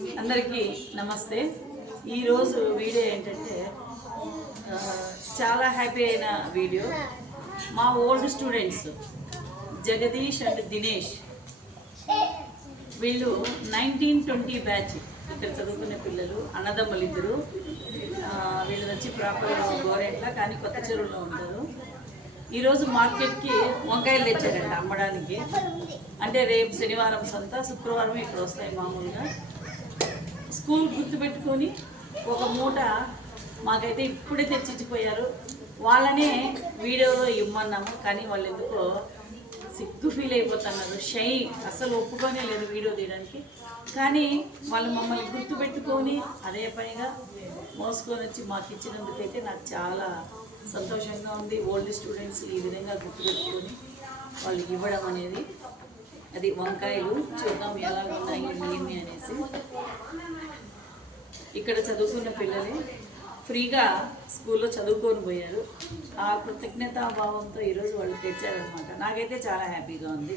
అందరికీ నమస్తే. ఈరోజు వీడియో ఏంటంటే చాలా హ్యాపీ అయిన వీడియో. మా old students Jagadish and Dinesh వీళ్ళు 1920 బ్యాచ్ ఇక్కడ చదువుకునే పిల్లలు, అన్నదమ్ములు ఇద్దరు. వీళ్ళు వచ్చి ప్రాపర్ గోరెంట్ల కానీ కొత్త చెరువులో ఉంటారు. ఈరోజు మార్కెట్కి వంకాయలు తెచ్చారంట అమ్మడానికి. అంటే రేపు శనివారం సంత, శుక్రవారం ఇక్కడ వస్తాయి మామూలుగా. స్కూల్ గుర్తుపెట్టుకొని ఒక మూట మాకైతే ఇప్పుడే తెచ్చిచ్చిపోయారు. వాళ్ళనే వీడియోలో ఇమ్మన్నాము కానీ వాళ్ళు ఎందుకో సిగ్గు ఫీల్ అయిపోతున్నారు. షై అసలు ఒప్పుకొనే లేదు వీడియో తీయడానికి. కానీ వాళ్ళు మమ్మల్ని గుర్తుపెట్టుకొని అదే పనిగా మోసుకొని వచ్చి మాకు ఇచ్చినందుకైతే నాకు చాలా సంతోషంగా ఉంది. ఓల్డ్ స్టూడెంట్స్ ఈ విధంగా గుర్తుపెట్టుకొని వాళ్ళకి ఇవ్వడం అనేది. అది వంకాయలు చూద్దాం ఎలా ఉన్నాయి ఏమి అనేసి. ఇక్కడ చదువుకున్న పిల్లలే ఫ్రీగా స్కూల్లో చదువుకొని పోయారు. ఆ కృతజ్ఞతాభావంతో ఈరోజు వాళ్ళు తెచ్చారనమాట. నాకైతే చాలా హ్యాపీగా ఉంది.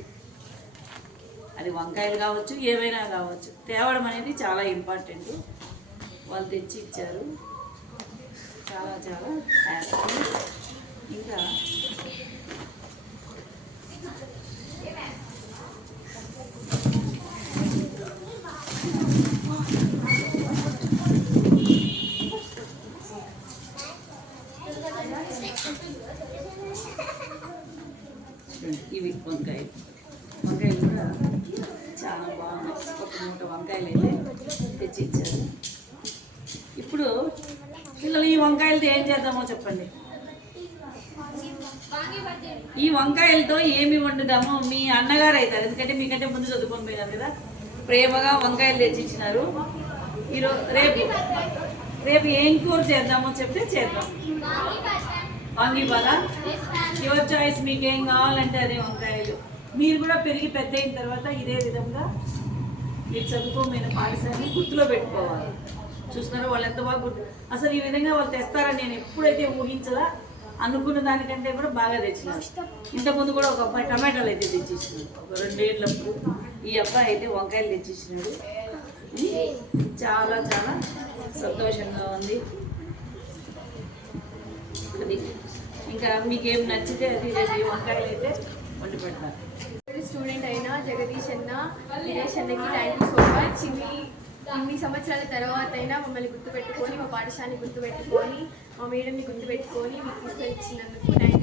అది వంకాయలు కావచ్చు, ఏవైనా కావచ్చు, తేవడం అనేది చాలా ఇంపార్టెంట్. వాళ్ళు తెచ్చి ఇచ్చారు. చాలా చాలా హ్యాపీ. ఇంకా ఇవి వంకాయలు కూడా చాలా బాగున్నాయి. ఒక మూట వంకాయలు అయితే తెచ్చి ఇచ్చారు. ఇప్పుడు పిల్లలు ఈ వంకాయలతో ఏం చేద్దామో చెప్పండి. ఈ వంకాయలతో ఏమి వండుదామో మీ అన్నగారు అవుతారు, ఎందుకంటే మీకంటే ముందు చదువుకొని పోయినారు కదా. ప్రేమగా వంకాయలు తెచ్చిచ్చినారు. ఈరోజు రేపు ఏం కూర చేద్దామో చెప్తే చేద్దాం. వాంగీబాలా యువర్ చాయిస్, మీకు ఏం కావాలంటే అదే వంకాయలు. మీరు కూడా పెరిగి పెద్ద అయిన తర్వాత ఇదే విధంగా మీరు చదువుకోమైన పాఠశాలని గుర్తులో పెట్టుకోవాలి. చూస్తున్నారో వాళ్ళు ఎంత బాగా అసలు ఈ విధంగా వాళ్ళు తెస్తారని నేను ఎప్పుడైతే ఊహించలా, అనుకున్న దానికంటే కూడా బాగా తెచ్చినారు. ఇంతకుముందు కూడా ఒక అబ్బాయి టమాటాలు అయితే తెచ్చిచ్చినాడు. ఒక 2 ఏళ్ళప్పుడు ఈ అబ్బాయి అయితే వంకాయలు తెచ్చిచ్చినాడు. చాలా చాలా సంతోషంగా ఉంది. అది ఇంకా మీకేం నచ్చితే అది రేపు వంకాయలు అయితే వండి పెడతారు. స్టూడెంట్ అయినా జగదీష్ అన్న, దినేష్ అన్నకి థ్యాంక్ యూ సో మచ్. ఇన్ని సంవత్సరాల తర్వాత అయినా మమ్మల్ని గుర్తుపెట్టుకొని, మా పాఠశాలని గుర్తుపెట్టుకొని, మా మేడంని గుర్తుపెట్టుకొని మీకు తీసుకొచ్చినందుకు థ్యాంక్ యూ.